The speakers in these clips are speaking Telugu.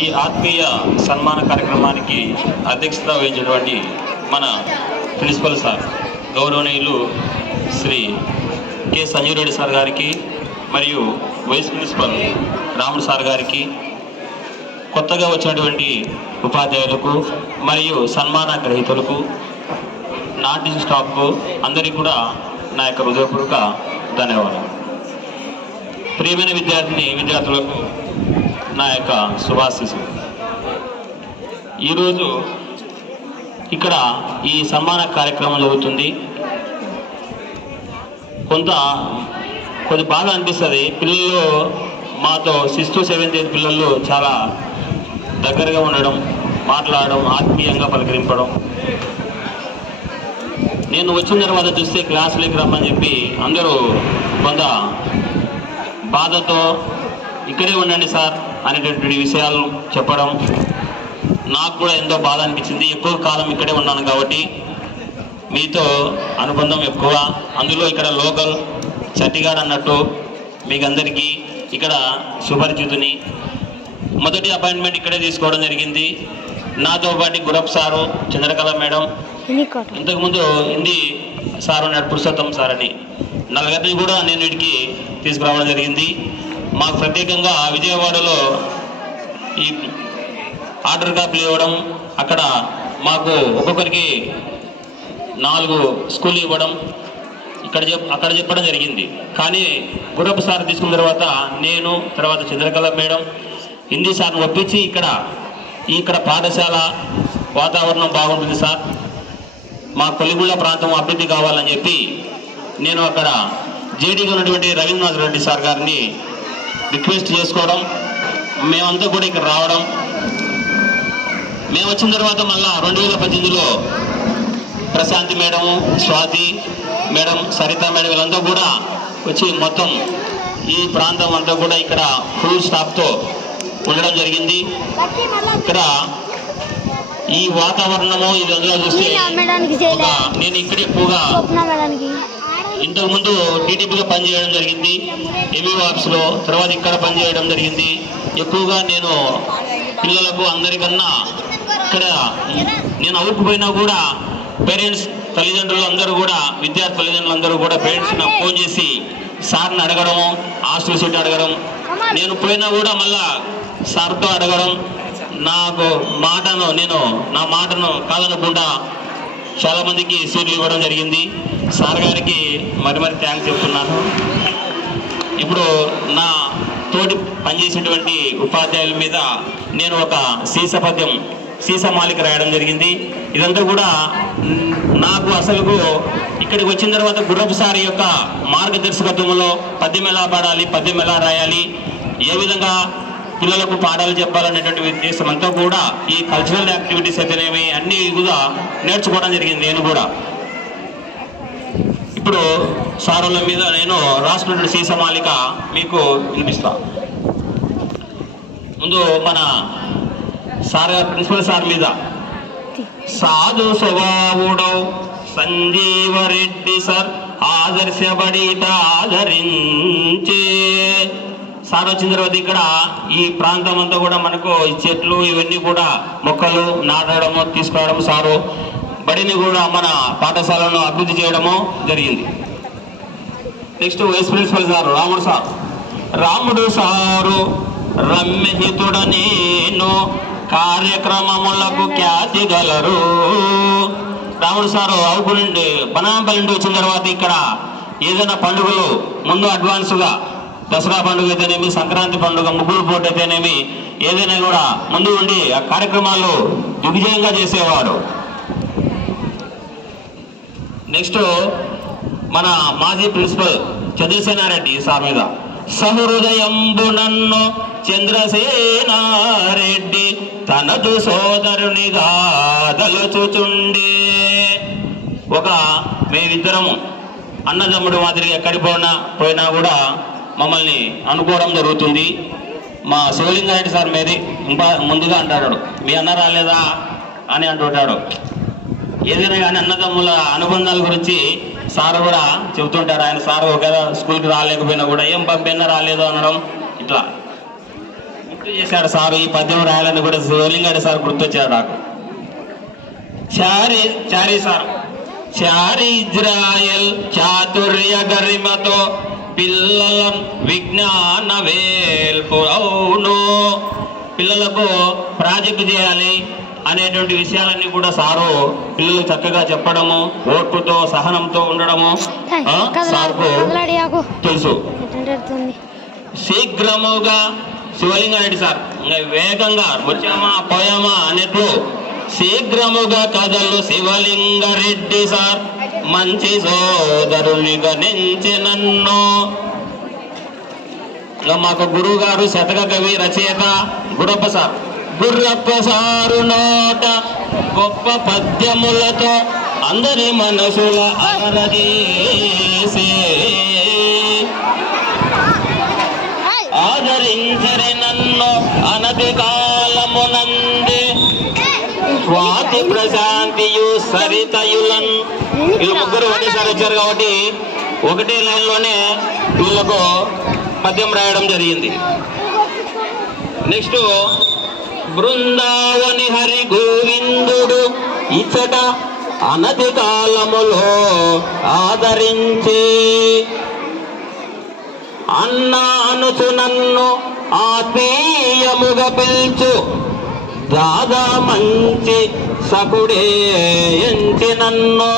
ఈ ఆత్మీయ సన్మాన కార్యక్రమానికి అధ్యక్షత వహించినటువంటి మన ప్రిన్సిపల్ సార్ గౌరవనీయులు శ్రీ కె సంజీవ్ రెడ్డి సార్ గారికి మరియు వైస్ ప్రిన్సిపల్ రాముడు సార్ గారికి, కొత్తగా వచ్చినటువంటి ఉపాధ్యాయులకు మరియు సన్మాన గ్రహీతలకు, నాన్ స్టాఫ్కు అందరికీ కూడా నా యొక్క హృదయపూర్వక ధన్యవాదాలు. ప్రియమైన విద్యార్థులకు నా యొక్క శుభాశీస్సులు. ఈరోజు ఇక్కడ ఈ సన్మాన కార్యక్రమం జరుగుతుంది. కొద్ది బాగా అనిపిస్తుంది. పిల్లలు మాతో 6th to 7th పిల్లలు చాలా దగ్గరగా ఉండడం, మాట్లాడడం, ఆత్మీయంగా పలకరింపడం. నేను వచ్చిన తర్వాత చూస్తే క్లాసులోకి రమ్మని చెప్పి అందరూ కొంత బాధతో ఇక్కడే ఉండండి సార్ అనేటటువంటి విషయాలు చెప్పడం నాకు కూడా ఎంతో బాధ అనిపించింది. ఎక్కువ కాలం ఇక్కడే ఉన్నాను కాబట్టి మీతో అనుబంధం ఎక్కువ. అందులో ఇక్కడ లోకల్ చట్టిగాడు అన్నట్టు మీకు అందరికీ ఇక్కడ సుపరిచితుని. మొదటి అపాయింట్మెంట్ ఇక్కడే తీసుకోవడం జరిగింది. నాతో పాటు గురప్ సారు, చంద్రకళ మేడం, ఇంతకుముందు హిందీ సార్ ఉన్నాడు పురుషోత్తం సార్ అని, నలుగురిని కూడా నేను వీటికి తీసుకురావడం జరిగింది. మాకు ప్రత్యేకంగా విజయవాడలో ఈ ఆర్డర్ కాపీలు ఇవ్వడం, అక్కడ మాకు ఒక్కొక్కరికి 4 స్కూల్ ఇవ్వడం అక్కడ చెప్పడం జరిగింది. కానీ గురప్ప సార్ తీసుకున్న తర్వాత నేను, తర్వాత చంద్రకళ మేడం, హిందీ సార్ని ఒప్పించి ఇక్కడ పాఠశాల వాతావరణం బాగుంటుంది సార్, మా కొలిగుళ్ళ ప్రాంతం అభివృద్ధి కావాలని చెప్పి నేను అక్కడ జేడీగా ఉన్నటువంటి రవీంద్రనాథ్ రెడ్డి సార్ గారిని రిక్వెస్ట్ చేసుకోవడం, మేమంతా కూడా ఇక్కడ రావడం. మేము వచ్చిన తర్వాత మళ్ళా 2018లో Prashanti madam, Swathi madam, Saritha madam వీళ్ళంతా కూడా వచ్చి మొత్తం ఈ ప్రాంతం అంతా కూడా ఇక్కడ ఫుల్ స్టాఫ్తో ఉండడం జరిగింది. ఇక్కడ ఈ వాతావరణము ఇది అందులో చూస్తే నేను ఇక్కడ ఎక్కువగా ఇంతకుముందు టీడీపీలో పనిచేయడం జరిగింది, ఎంఈఓ ఆఫీస్లో, తర్వాత ఇక్కడ పనిచేయడం జరిగింది. ఎక్కువగా నేను పిల్లలకు అందరికన్నా ఇక్కడ నేను అవుకుపోయినా కూడా పేరెంట్స్ తల్లిదండ్రులు అందరూ కూడా, విద్యార్థి తల్లిదండ్రులు అందరూ కూడా పేరెంట్స్ నాకు ఫోన్ చేసి సార్ని అడగడము, హాస్టల్ సీట్ అడగడం, నేను పోయినా కూడా మళ్ళా సార్తో అడగడం, నా మాటను కాదనకుండా చాలామందికి సీట్లు ఇవ్వడం జరిగింది. సార్ గారికి మరి థ్యాంక్స్ చెప్తున్నాను. ఇప్పుడు నా తోటి పనిచేసేటువంటి ఉపాధ్యాయుల మీద నేను ఒక సీసమాలిక రాయడం జరిగింది. ఇదంతా కూడా నాకు అసలుకు ఇక్కడికి వచ్చిన తర్వాత గుర్రపు సార్ యొక్క మార్గదర్శకత్వంలో పద్యం ఎలా పాడాలి, పద్యం ఎలా రాయాలి, ఏ విధంగా పిల్లలకు పాఠాలు చెప్పాలనేటువంటి ఉద్దేశం అంతా కూడా ఈ కల్చరల్ యాక్టివిటీస్ అయితేనేమి అన్నీ కూడా నేర్చుకోవడం జరిగింది. నేను కూడా ఇప్పుడు సారుల మీద నేను రాసుకున్నటువంటి సీసమాలిక మీకు వినిపిస్తా. ముందు మన సార్ ప్రిన్సిపల్ సార్ మీద, సాధు స్వభావుడౌ సంజీవరెడ్డి సార్ ఆదర్శపడిత ఆదరించే. సార్ వచ్చిన తర్వాత ఇక్కడ ఈ ప్రాంతం అంతా కూడా మనకు ఈ చెట్లు ఇవన్నీ కూడా మొక్కలు నాటడము, తీసుకురావడం, సారు బడిని కూడా మన పాఠశాలను అభివృద్ధి చేయడము జరిగింది. నెక్స్ట్ వైస్ ప్రిన్సిపల్ సార్ రాముడు సారు రమ్యహితుడ నేను కార్యక్రమములకు ఖ్యాతి గలరు. రాముడు సారు అవుకు నుండి బనాంపల్లి నుండి వచ్చిన తర్వాత ఇక్కడ ఏదైనా పండుగలు ముందు అడ్వాన్స్గా దసరా పండుగ అయితేనేమి, సంక్రాంతి పండుగ, ముగ్గులు పోటీ అయితేనేమి, ఏదైనా కూడా ముందు ఉండి ఆ కార్యక్రమాలు దిగ్విజయంగా చేసేవాడు. నెక్స్ట్ మన మాజీ ప్రిన్సిపల్ చంద్రసేనారెడ్డి సార్ మీద, సహృదయంబు నన్ను చంద్రసేనారెడ్డి తనదు సోదరునిగా దలుచుచుండే. మేమిద్దరము అన్నదమ్ముడు మాదిరిగా ఎక్కడికి పోయినా కూడా మమ్మల్ని అనుకోవడం జరుగుతుంది. మా శివలింగారెడ్డి సార్ మీది ఇంకా ముందుగా అంటాడు, మీ అన్న రాలేదా అని అంటుంటాడు. ఏదైనా కానీ అన్నదమ్ముల అనుబంధాల గురించి సార్ కూడా చెబుతుంటారు. ఆయన సార్ ఒక స్కూల్కి రాలేకపోయినా కూడా ఏం పంపినా రాలేదు అనడం, ఇట్లా గుర్తు చేశాడు సార్. ఈ పద్యం రాయాలని కూడా శివలింగాడు సార్ గుర్తొచ్చాడు నాకు. చారీ సార్. చారి ఇజ్రాయెల్ చాతుర్య గరిమతో పిల్లల విజ్ఞాన వేల్పు. అవును, పిల్లలకు ప్రాజెక్టు చేయాలి అనేటువంటి విషయాలన్నీ కూడా సారు పిల్లలు చక్కగా చెప్పడము, ఓర్పుతో సహనంతో ఉండడము సార్కు తెలుసు. శీఘ్రముగా శివలింగారెడ్డి సార్ ఇంకా వేగంగా వచ్చామా పోయామా అన్నట్లు శీఘ్రముగా కథలు శివలింగారెడ్డి సార్ మంచి సోదరుని గణించి నన్ను. మాకు గురువు గారు శతక కవి రచయిత గురప్ప సార్. గుర్రప్ప సారు నోట గొప్ప పద్యములతో అందరి మనసుల ఆరదీసే ఆదరించరి నన్ను అనతి కాలమునందే స్వాతి ప్రశాంతియు సరితయులన్. వీళ్ళు ముగ్గురు ఒకటేసారి వచ్చారు కాబట్టి ఒకటే లైన్లోనే వీళ్ళకు పద్యం రాయడం జరిగింది. నెక్స్ట్ బృందావని హరి గోవిందుడు ఇచ్చట అనతి కాలములో ఆదరించే అన్నా అనుచు నన్ను ఆత్మీయముగా పిల్చు దాదా మంచి సకుడే ఎంచి నన్ను.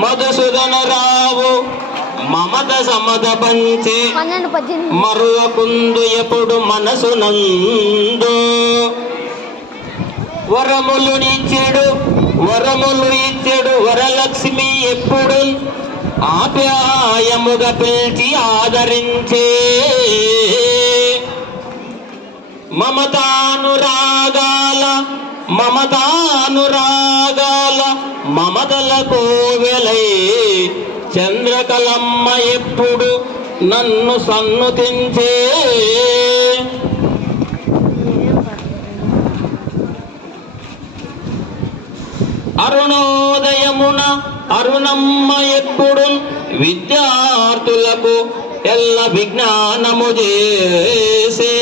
మధుసూదన రావు మమత సమత పంచి మరువకుందు ఎప్పుడు మనసు నందు. వరములు ఇచ్చెడు వరలక్ష్మి ఎప్పుడు ఆప్యాయముగా పిలిచి ఆదరించే మమతానురాగాల మమతల కోవెలై చంద్రకలమ్మ ఎప్పుడు నన్ను సన్నుతించే. అరుణోదయమున అరుణమ్మ ఎప్పుడు విద్యార్థులకు ఎల్ల విజ్ఞానము చేసే.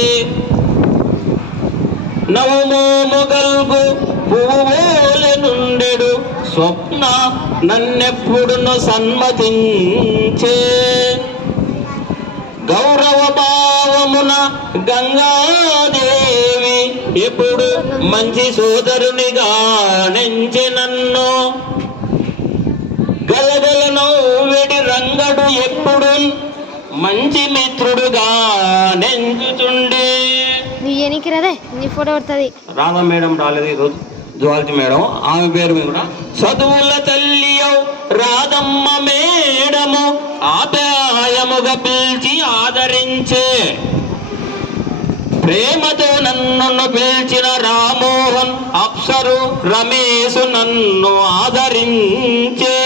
నవమోము గల్గు పువ్వులే నుండెడు స్వప్న నన్నెప్పుడును సన్మతించే. గౌరవ భావమున గంగాదేవి ఎప్పుడు మంచి సోదరునిగా నెంచి నన్ను. గలగలను వెడి రంగడు ఎప్పుడు మంచి మిత్రుడుగా నెంచుతుండే. నీ ఫోటో పడుతుంది. రాధా మేడం రాలేదు ఈరోజు, జువాలజీ మేడం, ఆమె పేరు మీద కూడా చదువుల తల్లి రాధమ్మ మేడము ఆప్యాయముగా పిలిచి ఆదరించే. ప్రేమతో నన్ను పిలిచిన రామోహన్ అప్సరు రమేష్ నన్ను ఆదరించే.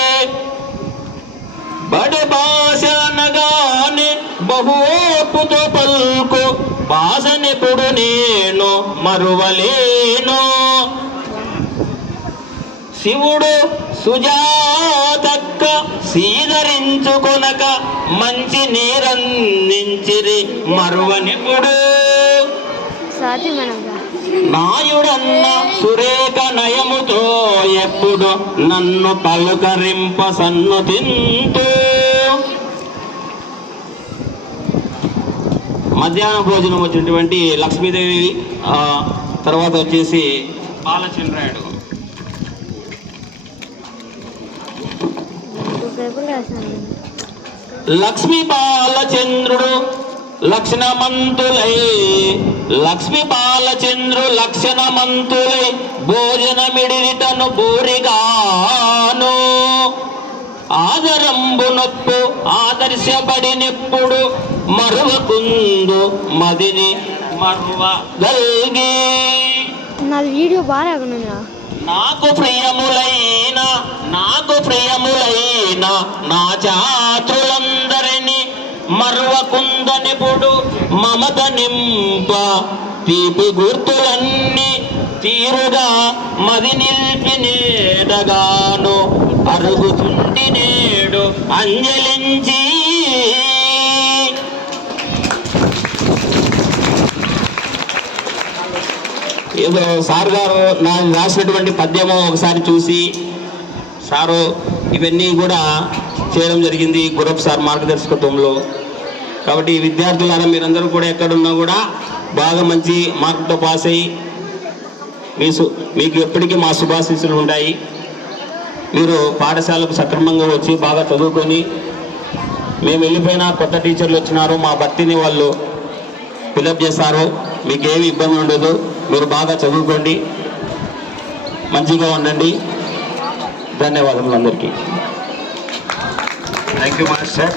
బడి భాష అనగానే బహుఓపుతో పలుకు భాషనెప్పుడు నేను మరువలేను. శివుడు సుజాతక్క సీదరించుకొనక మంచి నీరందించిరి మరువనిప్పుడు. నాయుడన్న సురేఖ నయముతో ఎప్పుడు నన్ను పలుకరింప సన్నుతింతూ. మధ్యాహ్న భోజనం వచ్చినటువంటి లక్ష్మీదేవి, తర్వాత వచ్చేసి బాలచంద్రాయుడు. లక్ష్మీ బాలచంద్రుడు లక్షణమంతులై భోజనమిడిటను బోరిగాను. ఆదరంబు నొప్పు ఆదర్శపడినెప్పుడు మరువకుందు మదిని మరువగల్గి. నాది వీడియో బాగా నాకు ప్రియములైన నా చాతులందరినీ మరువకుందనిప్పుడు మమత నింప తీపి గుర్తులన్నీ తీరుగా మది నిలిపి నేడగాను అరుగుతుంటి నేడు అంజలించి. ఏదో సార్ గారు నా రాసినటువంటి పద్యము ఒకసారి చూసి సారు ఇవన్నీ కూడా చేయడం జరిగింది గురప్ సార్ మార్గదర్శకత్వంలో. కాబట్టి విద్యార్థులారా మీరందరూ కూడా ఎక్కడున్నా కూడా బాగా మంచి మార్కుతో పాస్ అయ్యి మీకు ఎప్పటికీ మా శుభాశీస్సులు ఉంటాయి. మీరు పాఠశాలకు సక్రమంగా వచ్చి బాగా చదువుకొని, మేము వెళ్ళిపోయినా కొత్త టీచర్లు వచ్చినారు, మా భర్తీని వాళ్ళు ఫిలప్ చేస్తారు, మీకు ఏమి ఇబ్బంది ఉండదు. మీరు బాగా చదువుకోండి, మంచిగా ఉండండి. ధన్యవాదములు అందరికీ. Thank you master.